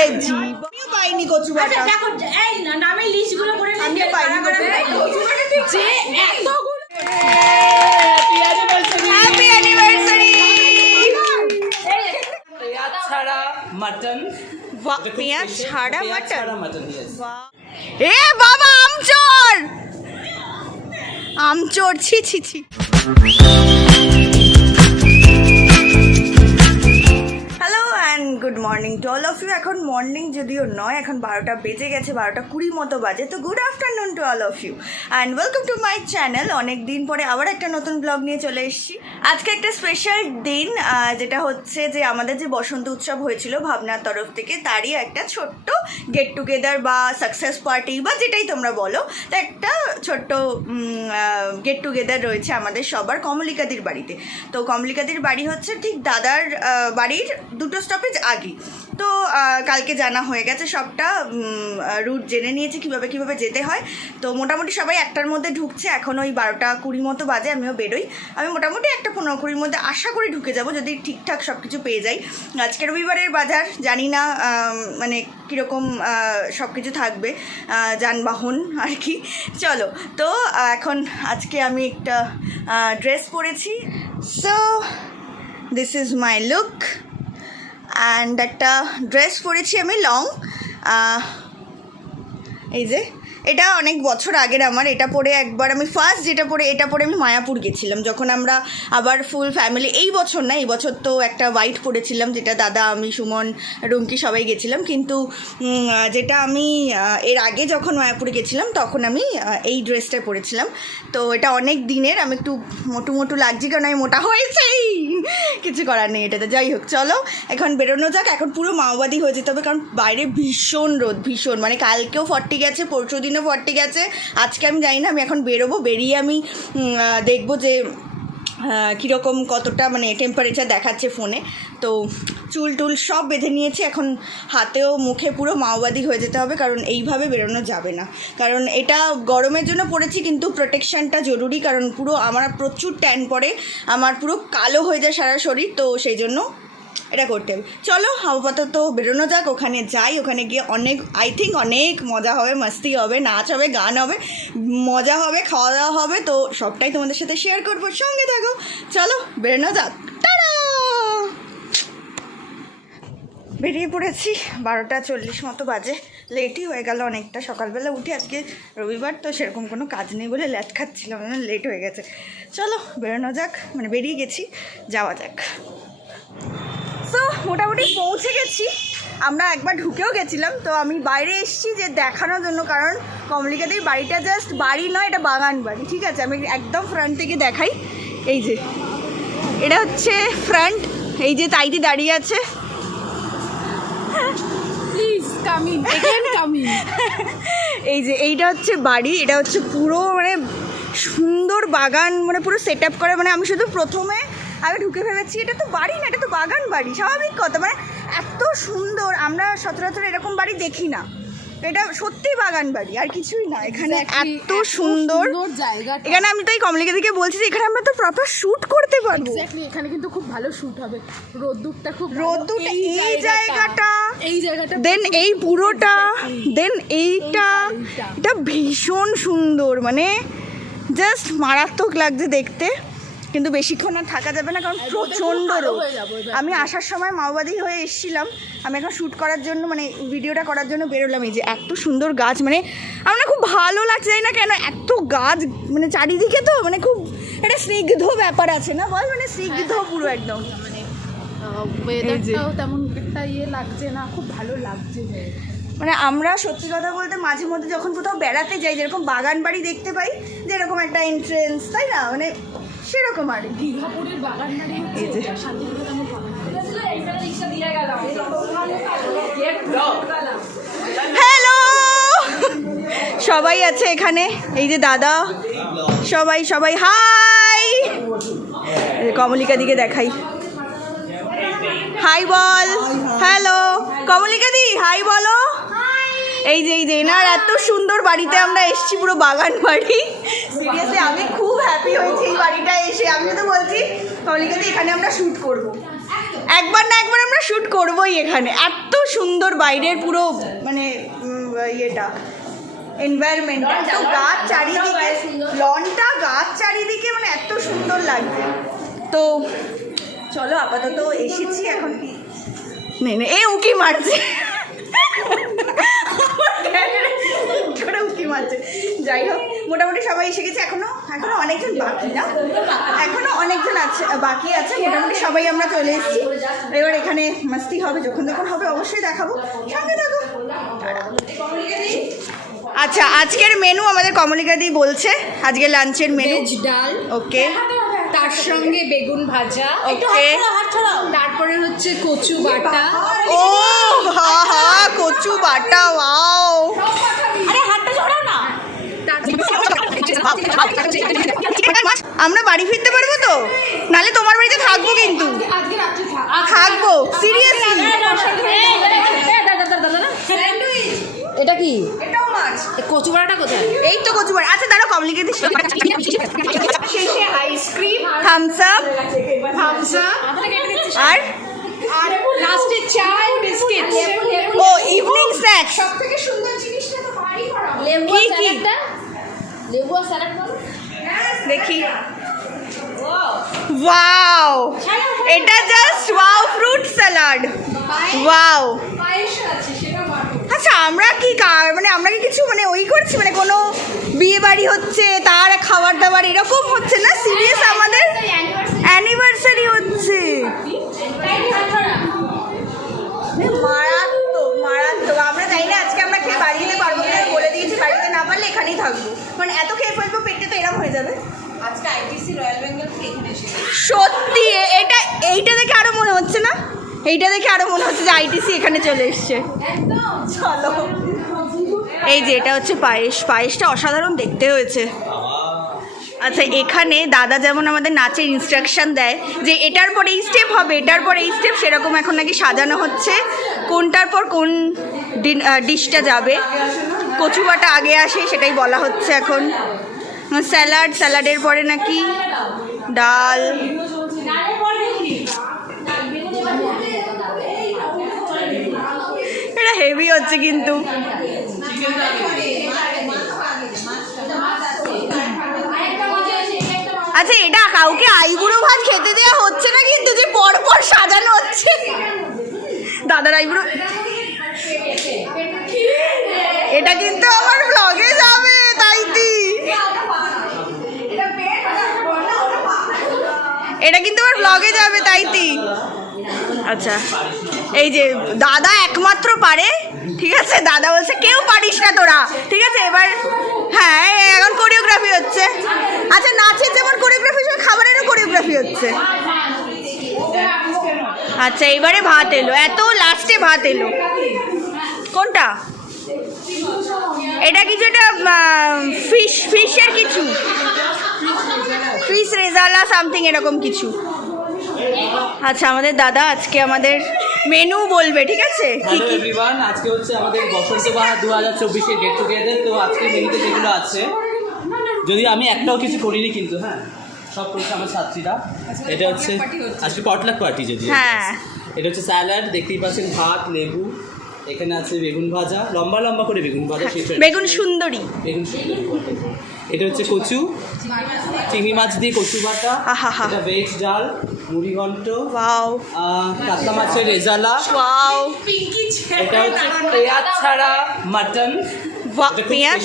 আমিও পাইনি কচু বাটা। দেখো এই নামের লিস্টগুলো করে আমিও পাইনি যে এতগুলো হ্যাপি অ্যানিভার্সারি। পেঁয়াজ ছাড়া মাটন। পেঁয়াজ ছাড়া মাটন। Mutton, yes. এ বাবা আমচোর, আমচোর, ছি ছি ছি। Hello and good morning to all of you. এখন মর্নিং যদিও নয়, এখন 12টা বেজে গেছে, 12:20 মতো বাজে। তো good afternoon to all of you and welcome to my channel. অনেক দিন পরে আবার একটা নতুন ব্লগ নিয়ে চলে এসেছি। আজকে একটা স্পেশাল দিন, যেটা হচ্ছে যে আমাদের যে বসন্ত উৎসব হয়েছিল ভাবনার তরফ থেকে, তারই একটা ছোট্ট গেট টুগেদার বা সাকসেস পার্টি বা যেটাই তোমরা বলো, তো একটা ছোট্ট গেট টুগেদার রয়েছে আমাদের সবার কমলিকাদির বাড়িতে। তো কমলিকাদির বাড়ি হচ্ছে ঠিক দাদার বাড়ির 2টো স্টপেজ আগে। তো কালকে জানা হয়ে গেছে সবটা, রুট জেনে নিয়েছি কীভাবে কীভাবে যেতে হয়। তো মোটামুটি সবাই 1টার মধ্যে ঢুকছে, এখন ওই 12:20 মতো বাজে, আমিও বেরোই। আমি মোটামুটি 1:15-20 মধ্যে আশা করি ঢুকে যাব, যদি ঠিকঠাক সব কিছু পেয়ে যাই। আজকে রবিবারের বাজার, জানি না মানে কীরকম সব কিছু থাকবে, যানবাহন আর কি। চলো, তো এখন আজকে আমি একটা ড্রেস পরেছি। So this is my look and একটা ড্রেস পরেছি আমি লং। এই যে এটা অনেক বছর আগের আমার, এটা পরে একবার আমি ফার্স্ট এটা পরে আমি মায়াপুর গেছিলাম, যখন আমরা আবার ফুল ফ্যামিলি। এই বছর না, এই বছর তো একটা হোয়াইট পরেছিলাম, যেটা দাদা, আমি, সুমন, রুমকি সবাই গেছিলাম। কিন্তু যেটা আমি এর আগে যখন মায়াপুরে গেছিলাম তখন আমি এই ড্রেসটা পরেছিলাম। তো এটা অনেক দিনের, আমি একটু মোটু মোটু লাগছি কারণ আমি মোটা হয়েছেই, কিছু করার নেই এটাতে। যাই হোক, চলো এখন বেরোনো যাক। এখন পুরো মাওবাদী হয়ে যেতে হবে, কারণ বাইরে ভীষণ রোদ, ভীষণ, মানে কালকেও 40 গেছে, পরশু দিনও 40 গেছে, আজকে আমি জানি না। আমি এখন বেরোবো, বেরিয়ে আমি দেখবো যে কীরকম কতটা মানে টেম্পারেচার দেখাচ্ছে ফোনে। তো চুল টুল সব বেঁধে নিয়েছি, এখন হাতেও মুখে পুরো মাওবাদী হয়ে যেতে হবে, কারণ এইভাবে বেরোনো যাবে না। কারণ এটা গরমের জন্য পরেছি, কিন্তু প্রোটেকশানটা জরুরি, কারণ পুরো আমার প্রচুর ট্যান পড়ে, আমার পুরো কালো হয়ে যায় সারা শরীর, তো সেই জন্য এটা করতে হবে। চলো আপাতত বেরোনো যাক, ওখানে যাই, ওখানে গিয়ে আই থিঙ্ক অনেক মজা হবে, মাস্তি হবে, নাচ হবে, গান হবে, মজা হবে, খাওয়া দাওয়া হবে। তো সবটাই তোমাদের সাথে শেয়ার করবো, সঙ্গে থাকো। চলো বেরোনো যাক, টাটা। বেরিয়ে পড়েছি, 12:40 মতো বাজে, লেটই হয়ে গেল অনেকটা। সকালবেলা উঠে, আজকে রবিবার তো সেরকম কোনো কাজ নেই বলে লেট খাচ্ছিলাম, লেট হয়ে গেছে। চলো বেরোনো যাক, মানে বেরিয়ে গেছি, যাওয়া যাক। তো মোটামুটি পৌঁছে গেছি, আমরা একবার ঢুকেও গেছিলাম। তো আমি বাইরে এসেছি যে দেখানোর জন্য, কারণ কমলিকাদির বাড়িটা জাস্ট বাড়ি নয়, এটা বাগান বাড়ি, ঠিক আছে? আমি একদম ফ্রন্ট থেকে দেখাই। এই যে এটা হচ্ছে ফ্রন্ট, এই যে তাইটি দাঁড়িয়ে আছে, প্লিজ কামিং এগেইন কামিং। এই যে এইটা হচ্ছে বাড়ি, এটা হচ্ছে পুরো মানে সুন্দর বাগান, মানে পুরো সেট আপ করা। মানে আমি শুধু প্রথমে আমি ঢুকে ভেবেছি এটা তো বাড়ি না, এটা তো বাগান বাড়ি, স্বাভাবিক কথা। মানে এত সুন্দর, আমরা সচরাচর এরকম বাড়ি দেখি না, এটা সত্যি বাগান বাড়ি আর কিছুই না। এখানে এত সুন্দর জায়গাটা, এখানে আমি তাই কমলিকাদিকে বলছি যে এখানে আমরা তো প্রপার শ্যুট করতে পারবো। এক্স্যাক্টলি, এখানে কিন্তু খুব ভালো শুট হবে। রোদ্দুরটা খুব, রোদ্দুরটা, এই জায়গাটা, দেন দেখো, এই পুরোটা, দেন এইটা, এটা ভীষণ সুন্দর, মানে জাস্ট মারাত্মক লাগছে দেখতে। কিন্তু বেশিক্ষণ আর থাকা যাবে না, কারণ প্রচণ্ড রোদ। আমি আসার সময় মাওবাদী হয়ে এসেছিলাম, আমি এখন শ্যুট করার জন্য, মানে ভিডিওটা করার জন্য বেরোলাম। এই যে এত সুন্দর গাছ, মানে আমার খুব ভালো লাগছে, জানি না কেন, এত গাছ মানে চারিদিকে। তো মানে খুব একটা স্নিগ্ধ ব্যাপার আছে না, বল, মানে স্নিগ্ধ পুরো একদম, মানে ওয়েদারটাও তেমন একটা লাগছে না, খুব ভালো লাগছে। মানে আমরা সত্যি কথা বলতে মাঝে মধ্যে যখন কোথাও বেড়াতে যাই, যেরকম বাগান বাড়ি দেখতে পাই, যেরকম একটা এন্ট্রেন্স, তাই না, মানে সেরকম আর দীঘাপুরের বাগান বাড়ি হ্যালো সবাই আছে এখানে, এই যে দাদা, সবাই সবাই হাই। কমলিকা দিকে দেখাই, হাই বল, হ্যালো কমলিকা দি, হাই বলো। এই যে এনার এত সুন্দর বাড়িতে আমরা এসেছি, পুরো বাগান বাড়ি। সিরিয়াসলি আমি খুব হ্যাপি হয়েছি এই বাড়িটা এসে। আমিও তো বলছি কমলিকা দি, এখানে আমরা শ্যুট করব। একবার না একবার আমরা শ্যুট করবই এখানে। এত সুন্দর বাইরের পুরো মানে ইয়েটা এনভায়রনমেন্টটা, তো গাছ চারিদিকে, লনটা গাছ চারিদিকে, মানে এত সুন্দর লাগছে। তো চলো আপাতত এসেছি এখন। নে এ উঁকি মারছে, উঁকি মারছে। যাই হোক, মোটামুটি সবাই এসে গেছে। এখনো অনেকজন বাকি, না এখনো অনেকজন আছে, বাকি আছে। মোটামুটি সবাই আমরা চলে এসেছি। এবার এখানে মাস্তি হবে, যখন হবে অবশ্যই দেখাবো, সঙ্গে থাকো। আচ্ছা, আজকের মেনু আমাদের কমলিকা দি বলছে। আজকে লাঞ্চের মেনু ডাল, ওকে, তার সঙ্গে বেগুন ভাজা, ওকে, তারপরে হচ্ছে কচু বাটা। ও হা কচু বাটা, ওয়াও। আরে হাতটা ছড়াও না। আমরা বাড়ি ফিরতে পারবো তো? নালে তোমার বাড়িতে থাকবো, কিন্তু থাকবো সিরিয়াসলি। এটা কি? এটাও মাছ। কচু বাটাটা কোথায়? এই তো কচু বাটা। আচ্ছা দাঁড়াও, কমলিকা দি শেষে আইসক্রিম, থামস আপ, আর লাস্টে চা আর বিস্কিট। ও ইভিনিং স্ন্যাক্স। সবথেকে সুন্দর জিনিসটা তো বাড়ি করা। লেবু কি আর কি? স্যালাডটা, লেবু আর স্যালাড করো। দেখি, ওয়াও, এটা just wow, fruit salad, wow. পায়েসও আছে, সেটা বাটো। আচ্ছা আমরা কি মানে আমরা কি কিছু মানে ওই করছি, মানে কোনো বিয়ে বাড়ি হচ্ছে তার খাবার দাবার এরকম হচ্ছে না? সিরিয়াস আমাদের অ্যানিভার্সারি হচ্ছে। মারাত্মক মারাত্মক। আমরা জানি না আজকে আমরা খেয়ে বাড়ি যেতে পারবো কিনা, বলে দিয়েছি বাড়িতে না পারলে এখানেই থাকবো, মানে এত খেয়ে ফেলবো, পেটে তো এরম হয়ে যাবে। আজকে আইটিসি রয়্যাল বেঙ্গল থেকে এখানে এসেছি। সত্যি এইটা দেখে আরো মনে হচ্ছে না, এইটা দেখে আরো মনে হচ্ছে যে আইটিসি এখানে চলে এসছে। চলো, এই যে এটা হচ্ছে পায়েসটা অসাধারণ দেখতে হয়েছে। আচ্ছা, এখানে দাদা যেমন আমাদের নাচের ইনস্ট্রাকশন দেয় যে এটার পর এই স্টেপ হবে, এটার পর এই স্টেপ, সেরকম এখন নাকি সাজানো হচ্ছে কোনটার পর কোন ডিশটা যাবে। কচু বাটা আগে আসে, সেটাই বলা হচ্ছে এখন। স্যালাডের পরে নাকি ডাল। এটা হেভি হচ্ছে কিন্তু। আচ্ছা, এটা কাউকে আইবুড়ো ভাত খেতে দেওয়া হচ্ছে না কিন্তু, যে পর পর সাজানো হচ্ছে। দাদার আইবুড়ো, এটা কিন্তু আমার ব্লগে যাবে, তাইতি এটা কিন্তু আমার ব্লগে যাবে, তাইতি। আচ্ছা, এই যে দাদা একমাত্র পারে, ঠিক আছে? দাদা বলছে কেউ পারিস না তোরা, ঠিক আছে? এবার হ্যাঁ, এখন কোরিওগ্রাফি হচ্ছে। আচ্ছা, নাচের যেমন কোরিওগ্রাফি, খাবারেরও কোরিওগ্রাফি হচ্ছে। আচ্ছা, এবারে ভাত এলো, এত লাস্টে ভাত এলো। কোনটা? এটা কিছু, এটা ফিশের কিছু, ফিশ রেজালা সামথিং এরকম কিছু। আচ্ছা, আমাদের দাদা আজকে আমাদের মেনু বলবে, ঠিক আছে? হ্যালো এভরিওয়ান, আজকে হচ্ছে আমাদের বসন্ত বাহার 2024 গেট টুগেদার। তো আজকে মেনুতে যেগুলো আছে, যদি আমি একটাও কিছু করিনি কিন্তু, হ্যাঁ সব করছে আমার ছাত্রীরা। এটা হচ্ছে আজকে পটলাক পার্টি, যদি হ্যাঁ। এটা হচ্ছে স্যালাড, দেখতেই পাচ্ছেন, ভাত, লেবু, এখানে আছে বেগুন ভাজা, লম্বা লম্বা করে বেগুন ভাজা, বেগুন সুন্দরী, বেগুন সুন্দরী। এটা হচ্ছে কচু, চিংড়ি মাছ দিয়ে কচু বাটা, আহাহা। এটা ভেজ ডাল, মুড়ি ঘন্ট, ওয়াও কাতলা মাছের রেজালা, ওয়াও, এটা হচ্ছে পেঁয়াজ ছাড়া মাটন, পেঁয়াজ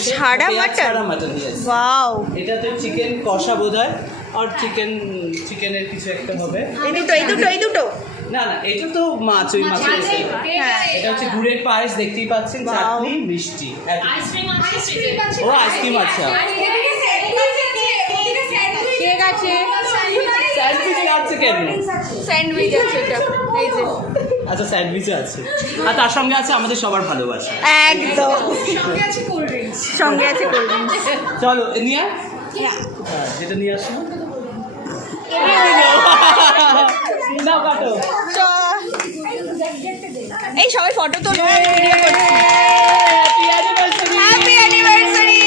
ছাড়া মাটন, ওয়াও। এটা তো চিকেন কষা বোধহয়, আর চিকেনের কিছু একটা হবে। এই দুটো না এটা তো মাছ, ওই মাছের হ্যাঁ। এটা হচ্ছে গুড়ের পায়েস, দেখতেই পাচ্ছেন, চাটনি, মিষ্টি, ও আইসক্রিম আছে। কেক আছে, স্যান্ডউইচ আছে কেন? স্যান্ডউইচ আছে, এটা এই যে। আচ্ছা, স্যান্ডউইচ আছে, আর তার সঙ্গে আছে আমাদের সবার ভালোবাসা। একদম, সঙ্গে আছে কোল্ড ড্রিঙ্কস। সঙ্গে আছে কোল্ড ড্রিঙ্কস। চলো নিয়ে যেটা নিয়ে আসো না, কাটো। এই সবাই ফটো তোলো, হ্যাপি অ্যানিভার্সারি।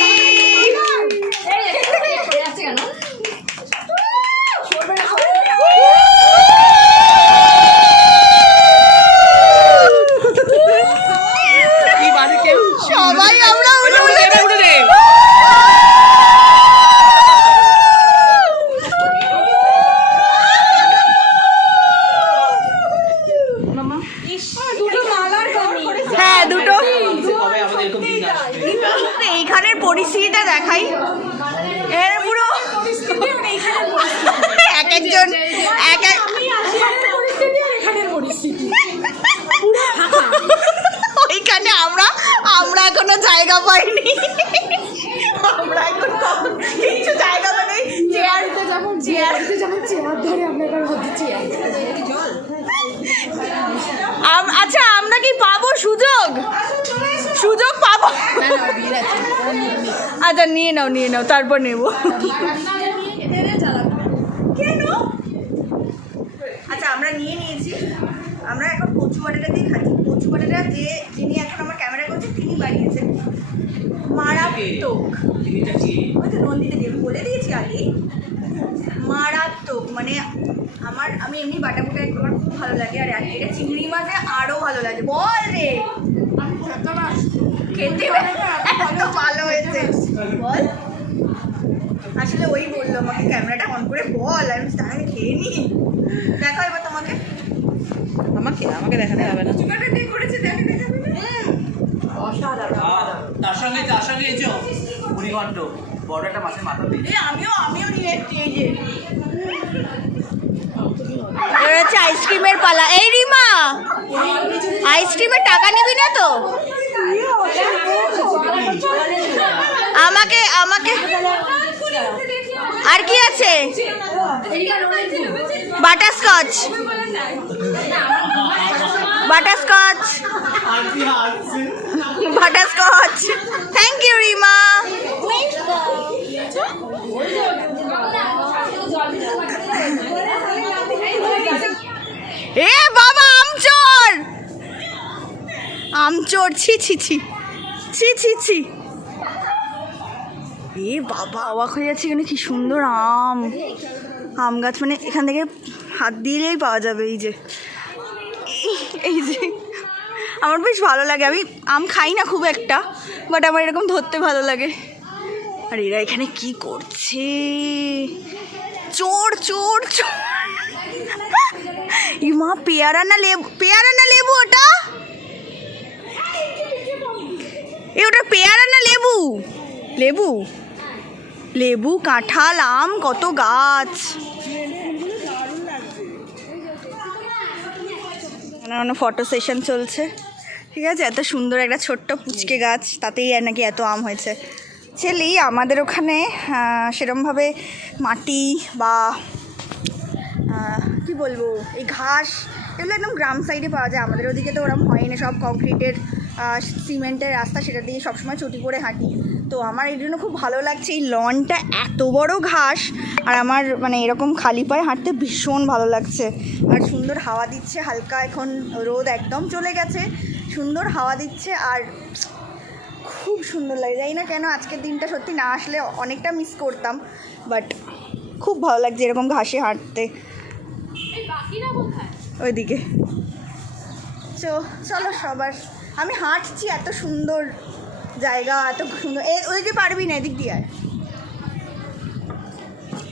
না জায়গা পাইনি। আমরা এখন কিছু জায়গা মানে চেয়ারতে যেমন চেয়ার ধরে আমরা এবার হচ্ছে চেয়ার। আচ্ছা আমরা কি পাবো সুযোগ পাবো? আচ্ছা নিয়ে নাও তারপর নেব। কেন? আচ্ছা আমরা নিয়ে নিয়েছি, আমরা এখন কচু বাটাটা দিয়ে খাচ্ছি। কচু বাটাটা যিনি এখন আমার ক্যামেরা করছে তিনি বানিয়েছেন, মারাত্মক। ওই তো নন্দিতে দিয়ে বলে দিয়েছি আগে, মারাত্মক। মানে আমি এমনি বাটা বুটা আমার খুব ভালো লাগে, আর এটা চিংড়ি মাছে আরও ভালো লাগে। বল রে, খেতে এত ভালো হয়েছে বল। আসলে ওই বললো আমাকে ক্যামেরাটা অন করে বল, আমি খেয়ে নিই। দেখো এবার তোমাকে, আমাকে দেখাতে হবে না। চুকাটা দিয়ে করেছে, দেখে দেখাবে না? তার সঙ্গে এই যে মুড়িঘণ্ট বড় একটা মাছের মাথা দিয়ে আমিও নিয়ে এসছি। এই যে এবার হচ্ছে আইসক্রিমের পালা। এই রিমা, আইসক্রিমের টাকা নিবি না তো? আমাকে আর কি আছে? Butterscotch thank you Rima. এ বাবা, আমচোর ছি ছি ছি ছি ছি ছি। এ বাবা, অবাক হয়ে যাচ্ছে, এখানে কি সুন্দর আম গাছ। মানে এখান থেকে হাত দিলেই পাওয়া যাবে। এই যে আমার বেশ ভালো লাগে। আমি আম খাই না খুব একটা, বাট আমার এরকম ধরতে ভালো লাগে। আর এরা এখানে কি করছে? চোর চোর চোর। ই মা, পেয়ারা না লেবু ওটা? ওটা পেয়ারা না লেবু কাঁঠাল আম কত গাছ। ফটো সেশন চলছে, ঠিক আছে। এত সুন্দর একটা ছোট্ট পুচকে গাছ, তাতেই নাকি এত আম হয়েছে। ছেলেই আমাদের ওখানে সেরমভাবে মাটি বা কি বলবো, এই ঘাস এগুলো একদম গ্রাম সাইডে পাওয়া যায়। আমাদের ওদিকে তো ওরকম হয় না, সব কংক্রিটের সিমেন্টের রাস্তা, সেটা দিয়ে সবসময় চটি করে হাঁটি। তো আমার এই জন্য খুব ভালো লাগছে, এই লনটা এত বড় ঘাস, আর আমার মানে এরকম খালি পায়ে হাঁটতে ভীষণ ভালো লাগছে। আর সুন্দর হাওয়া দিচ্ছে হালকা, এখন রোদ একদম চলে গেছে, সুন্দর হাওয়া দিচ্ছে আর খুব সুন্দর লাগে। জানি না কেন আজকের দিনটা সত্যি না আসলে অনেকটা মিস করতাম, বাট খুব ভালো লাগছে এরকম ঘাসে হাঁটতে। ওইদিকে চলো সবার, আমি হাঁটছি, এত সুন্দর জায়গা, এত সুন্দর। ওইদিকে পারবি না, এদিক দিয়ে।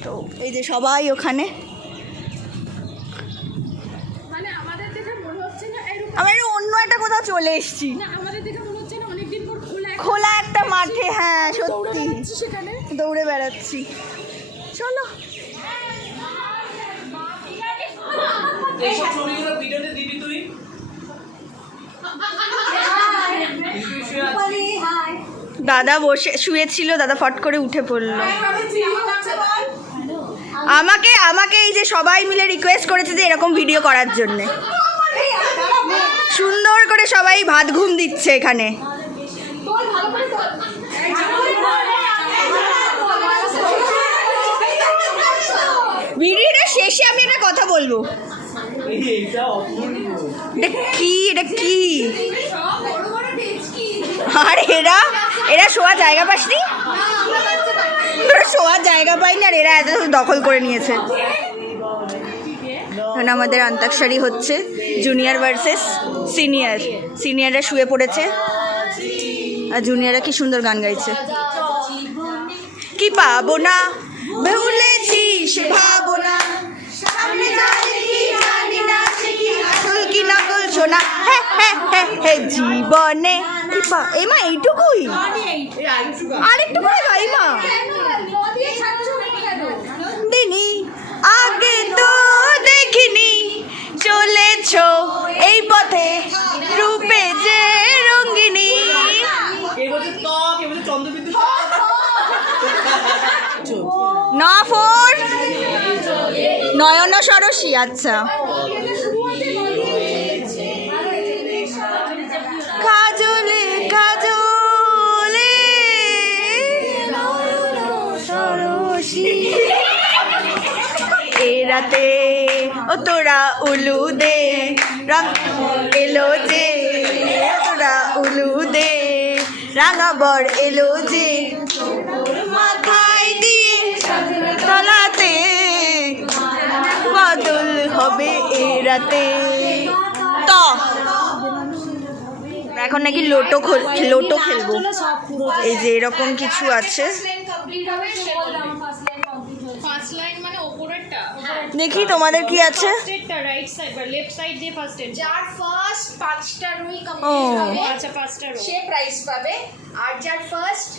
তো এই যে সবাই ওখানে, আমি অন্য একটা কোথাও চলে এসছি, খোলা একটা মাঠে। হ্যাঁ সত্যি, দৌড়ে বেড়াচ্ছি। চলো দাদা শুয়েছিল, দাদা ফট করে উঠে পড়লো। আমাকে এই যে সবাই মিলে রিকোয়েস্ট করেছে যে এরকম ভিডিও করার জন্যে। সুন্দর করে সবাই ভাত ঘুম দিচ্ছে এখানে। ভিডিওটা শেষে আমি একটা কথা বলবো। এটা কি আর এরা শোয়ার জায়গা পাসনি, শোয়ার জায়গা পাইনি, আর এরা এত দখল করে নিয়েছে। এখন আমাদের অন্তাক্ষরী হচ্ছে, জুনিয়র ভার্সেস সিনিয়র। সিনিয়ররা শুয়ে পড়েছে আর জুনিয়ররা কি সুন্দর গান গাইছে। কি পাবো না ভুলেছি সে ভাবনা, সামনে জানি না সে কি আসল কি নকল সোনা। হ্যাঁ জীবনে এমা এইটুকুই, আরেকটু করে গাই মা। দিনি আগে তো দেখিনি, চলেছো এই পথে রূপে যে রঙ্গিনী। ষড়শী, আচ্ছা। কাজলে কাজলে ষড়শী এ রাতে ও তোরা উলু দে রং এলো যে তোরা উলু দে রাঙা বর এলো যে মাথায় দিয়ে তলাতে বদল হবে এ রাতে। তো এখন নাকি লোটো খেলবো, এই যে এরকম কিছু আছে। ফার্স্ট লাইন মানে ওপরেরটা, দেখি তোমাদের কি আছে। ফার্স্টেরটা রাইট সাইড বা লেফট সাইড দিয়ে ফার্স্টের, যার ফার্স্ট 5টা রুই ও। কমপ্লিট হবে আচ্ছা ফার্স্টটা রো, সে প্রাইজ পাবে, আর যার ফার্স্ট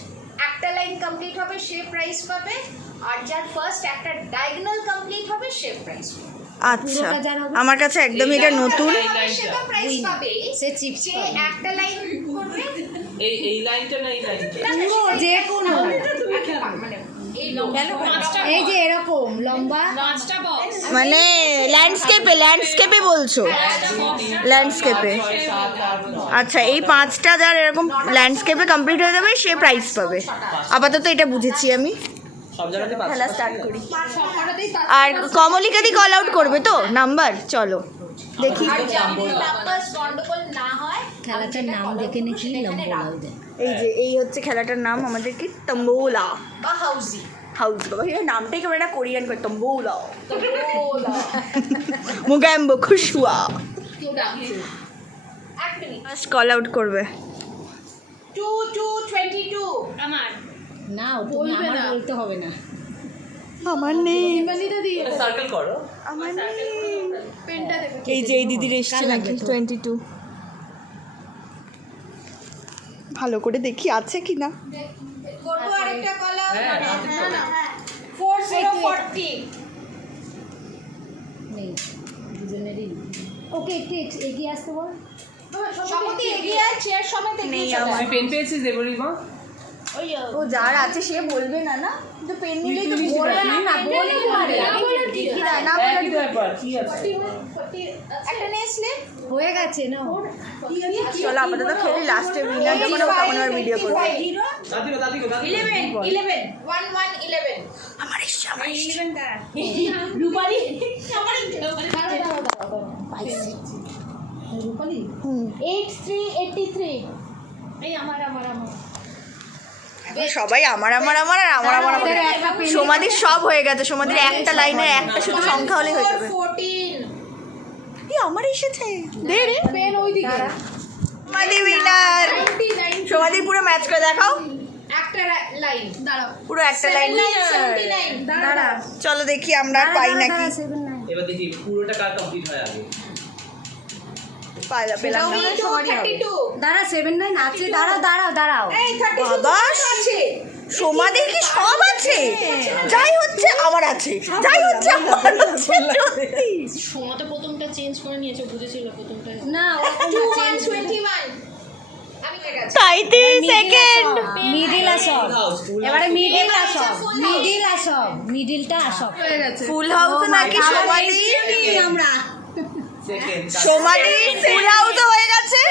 একটা লাইন কমপ্লিট হবে সে প্রাইজ পাবে, আর যার ফার্স্ট একটা ডায়াগোনাল কমপ্লিট হবে সে প্রাইজ পাবে। আচ্ছা, আমার কাছে একদম এটা নতুন। সেটা প্রাইজ পাবে সে চিপস যে একটা লাইন করবে, এই লাইনটা না এই লাইনটা যে কোনো মানে এই এই যে এরকম লম্বা 5টা বক্স, মানে ল্যান্ডস্কেপে বলছো? ল্যান্ডস্কেপে, আচ্ছা। এই 5টা যার এরকম ল্যান্ডস্কেপে কমপ্লিট হয়ে যাবে সে প্রাইজ পাবে। আপাতত এটা বুঝেছি আমি। সব জায়গাতে খেলা স্টার্ট করি। সবকটাতেই আর কমলিকাদি কল আউট করবে তো নাম্বার? চলো দেখি। আর যদি নাম্বার গন্ডগোল না হয় খেলাটার নাম দেখে নাকি লম্বা লাগবে। এই যে এই হচ্ছে খেলাটার নাম আমাদের কি, তম্বোলা বা হাউজি হাউস। বাবা এটা নামটাই কেমন একটা কোরিয়ান করে, তম্বোলা মুগাম্বো খুশুয়া। এক মিনিট ফার্স্ট কল আউট করবে। 2222 আমার না তুমি আমার বলতে হবে না, আমার নেই, সার্কেল করো। আমার নেই। পেনটা দেখো এই যে এই দিদির এসছে নাকি 22। ভালো করে দেখি আছে কি না। করবো আরেকটা কলা হ্যাঁ, না 4040 নেই দুজনেরই। ওকে একটু এগিয়ে আসতে বল। সমতি এগিয়ে আছে, চেয়ার সমেত এগিয়ে চলে তুই পেন পেয়েছিস দেবরি মা? ও যার আছে সে বলবে না, না কিন্তু পেন নিলেই তো তুই বলবে সেটা না, বলে পারে দেখি না, না বলে একই ব্যাপার, কি আছে? একটা নেসলে হয়ে গেছে না, চলো আপাতত খেলি, লাস্টে উইনার যখন হবে তখন আবার ভিডিও করবো। দাদিগো 11 11 আমার এসছে, আমার এসছে। রূপালি রূপালি হুম। 8383 এই আমার আমার আমার সবাই আমার আমার আমার আর আমার আমার আমার। সমাধির সব হয়ে গেছে, সমাধির একটা লাইনের একটা শুধু সংখ্যা হলেই হয়ে যাবে। 14 এই আমার এসেছে, দে রে। পেন ওইদিকে সমাধি উইনার। 99 সমাধির পুরো ম্যাচ করে দেখাও, একটা লাইন দাঁড়াও পুরো একটা লাইন। 79 দাঁড়া চলো দেখি আমরা আর পাই নাকি। এবার দেখি পুরোটা কার কমপ্লিট হয় আগে। পেলাম না। 32 দাঁড়া 79 আছে, দাঁড়াও এই 32 বাবা, আছে সমাধির কি সব আছে? যাই হচ্ছে আমার আছে, যাই হচ্ছে আমার আছে। সত্যি। সোমা তো প্রথমটা চেঞ্জ করে নিয়েছে, বুঝেছিল প্রথমটা না 21 আমি কে গেছি তাই 3 সেকেন্ড। মিডিল আসব, এবারে মিডিল আসব, মিডিলটা আসব হয়ে গেছে। ফুল হাউস নাকি সমাধি? আমরা সেকেন্ড সমাধি ফুল হাউস হয়ে গেছে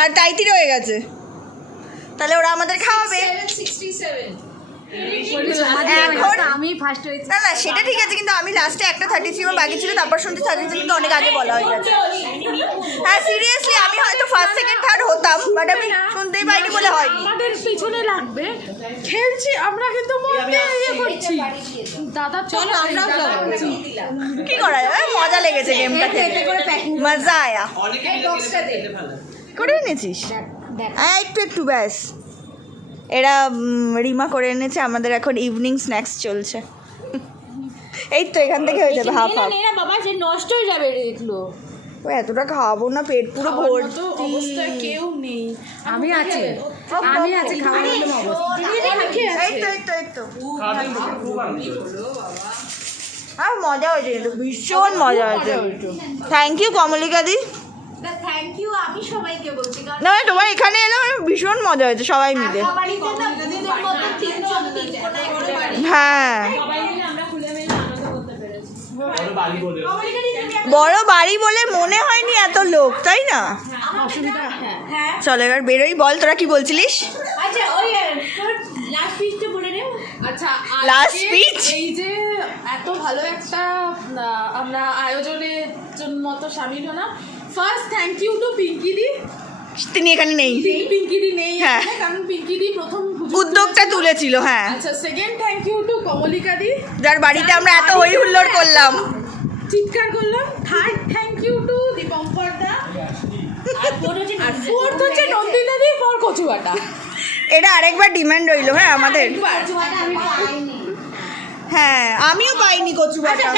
আর টাইটি রয়ে গেছে, তাহলে ওরা আমাদের খাওয়াবে। 767 এখন আমি ফার্স্ট হয়েছি। না না সেটা ঠিক আছে, কিন্তু আমি লাস্টে একটা 33 আমার বাকি ছিল, তারপর শুনতে 33 কিন্তু অনেক আগে বলা হয়ে গেছে। হ্যাঁ সিরিয়াসলি আমি হয়তো ফার্স্ট সেকেন্ড থার্ড হতাম, বাট আমি শুনতেই পাইনি বলে হয়নি। আমাদের পিছনে লাগবে, খেলছি আমরা কিন্তু মধ্যে ইয়ে করছি। দাদা চলো আমরাও যাবো। কি করা যাবে, মজা লেগেছে গেমটা খেলতে, মজা আয়া। অনেকে মিলে খেলতে ভালো। করে এনেছিস? হ্যাঁ একটু একটু ব্যাস। এরা রিমা করে এনেছে, আমাদের এখন ইভিনিং স্ন্যাক্স চলছে। এই তো এখান থেকে হয়ে যাবে হাফ হাফ। বাবা যে নষ্ট হয়ে যাবে দেখলো। ও এতটা খাওয়াবো না, পেট পুরো ভর্তি। অবস্থায় কেউ নেই, আমি আছি খাওয়ার মতো অবস্থা। এই তো এই তো এই তো খাওয়াতে খুব আনন্দ। আর মজা হয়েছে, কিন্তু ভীষণ মজা হয়েছে। থ্যাংক ইউ কমলিকা দি। থ্যাংক ইউ আমি সবাইকে বলছি, কারণ না মানে তোমার এখানে এলো ভীষণ মজা হয়েছে সবাই মিলে। বাড়িতে না দুধের মতো তিনজন তিন কোনায় করে বাড়ি। হ্যাঁ সবাই মিলে আমরা খুলে মিলে আনন্দ করতে পেরেছি। বড় বাড়ি বলে বড় বাড়ি বলে মনে হয়নি এত লোক, তাই না? চলো এবার বেরোই। বল তোরা কি বলছিলিস? আচ্ছা ওই লাস্ট পিসটা বলে নে। আচ্ছা Last আজকে speech? এই যে এত ভালো একটা আমরা আয়োজনের জন্য মতো সামিল হলাম। First thank you to Pinky di. তিনি এখানে নেই, পিঙ্কি দি নেই হ্যাঁ। এখানে, কারণ পিঙ্কি দি প্রথম উদ্যোগটা তুলেছিল। হ্যাঁ, আচ্ছা second thank you to Komolika di, যার বাড়িতে আমরা এত হই হুল্লোড় করলাম। চিৎকার করলাম। Third thank you to Dipankar da. আর ফোর্থ হচ্ছে নন্দিতা দি ফর কচুবাটা। এটা আরেকবার ডিমান্ড রইলো, হ্যাঁ আমাদের। হ্যাঁ, আমিও পাইনি কচু বাটা।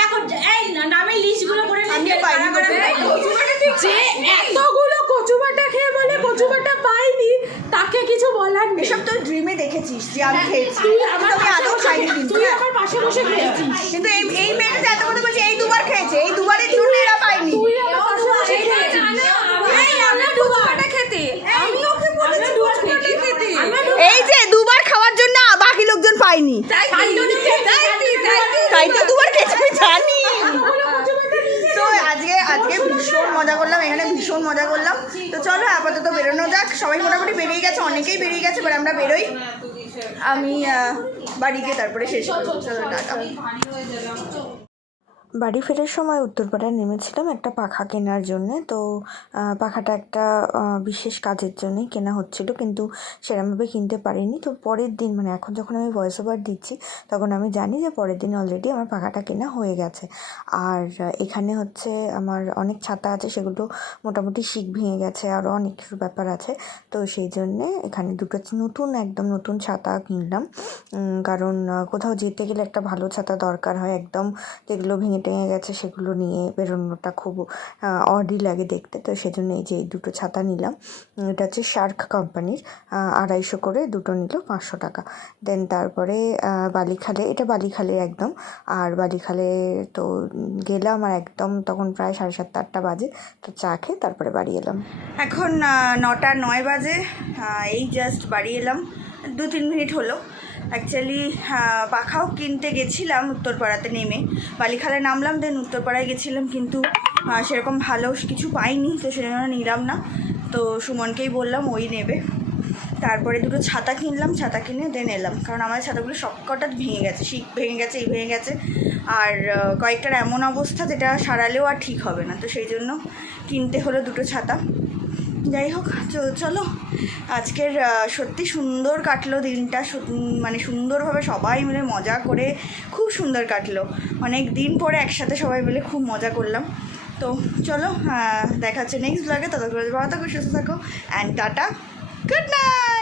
নামের লিস্টগুলো করে আমিও পাইনি কচু বাটা। যে এতগুলো কচুবাটা খেয়ে বলে কচুবাটা পাইনি, তাকে কিছু বলার নেই। এসব তো ড্রিমে দেখেছিস যে আমি খেয়েছি, তুই কিন্তু আমি আদৌ খাইনি কিন্তু। তুই আমার পাশে বসে খেয়েছিস। কিন্তু এই মেয়েটা এত কথা বলছে, এই দুবার খেয়েছে, এই দুবারের জন্য এরা পাইনি। তুই আমার পাশে বসে খেয়েছিস। এই যে দুবার খাওয়ার জন্য বাকি লোকজন পাইনি, তাই তো দুবার খেয়েছে, আমি জানি। তো আজকে ভীষণ মজা করলাম, এখানে ভীষণ মজা করলাম। তো চলো আপাতত বেরোনো যাক। সবাই মোটামুটি বেরিয়ে গেছে, অনেকেই বেরিয়ে গেছে, এবার আমরা বেরোই। আমি বাড়ি গিয়ে তারপরে শেষ করবো। চলো টাটা। বাড়ি ফেরার সময় উত্তরপাড়ায় নেমেছিলাম একটা পাখা কেনার জন্যে। তো পাখাটা একটা বিশেষ কাজের জন্যই কেনা হচ্ছিল, কিন্তু সেরকমভাবে কিনতে পারিনি। তো পরের দিন, মানে এখন যখন আমি ভয়েস ওভার দিচ্ছি তখন আমি জানি যে পরের দিন অলরেডি আমার পাখাটা কেনা হয়ে গেছে। আর এখানে হচ্ছে আমার অনেক ছাতা আছে, সেগুলো মোটামুটি শিক ভেঙে গেছে, আরও অনেক কিছু ব্যাপার আছে। তো সেই জন্যে এখানে দুটো একদম নতুন ছাতা কিনলাম, কারণ কোথাও যেতে গেলে একটা ভালো ছাতা দরকার হয়। একদম যেগুলো ভেঙে টেঙে গেছে সেগুলো নিয়ে বেরোনোটা খুব অডই লাগে দেখতে। তো সেজন্য এই যে এই দুটো ছাতা নিলাম। এটা হচ্ছে শার্ক কোম্পানির, 250 করে দুটো নিল, 500 টাকা। দেন তারপরে বালিখালে, এটা বালিখালে একদম। আর বালিখালে তো গেলাম, আর একদম তখন প্রায় 7:30-8টা বাজে। তো চা খেয়ে তারপরে বাড়ি এলাম। এখন 9:09 বাজে। এই জাস্ট বাড়ি এলাম, 2-3 মিনিট হলো। অ্যাকচুয়ালি পাখাও কিনতে গেছিলাম উত্তরপাড়াতে নেমে, বালিখালে নামলাম, দেন উত্তরপাড়ায় গেছিলাম, কিন্তু সেরকম ভালো কিছু পাইনি, তো সেজন্য নিলাম না। তো সুমনকেই বললাম, ওই নেবে। তারপরে দুটো ছাতা কিনলাম, ছাতা কিনে দেন এলাম, কারণ আমাদের ছাতাগুলো সবকটা ভেঙে গেছে, শিক ভেঙে গেছে, এই ভেঙে গেছে, আর কয়েকটার এমন অবস্থা যেটা সারালেও আর ঠিক হবে না। তো সেই জন্য কিনতে হলো দুটো ছাতা। যাই হোক, চলো আজকের সত্যি সুন্দর কাটলো দিনটা, মানে সুন্দরভাবে সবাই মিলে মজা করে খুব সুন্দর কাটলো। অনেক দিন পরে একসাথে সবাই মিলে খুব মজা করলাম। তো চলো দেখা হচ্ছে নেক্সট ব্লগে। ততক্ষণ ভালো থাকো, সুস্থ থাকো, অ্যান্ড টাটা, গুড নাইট।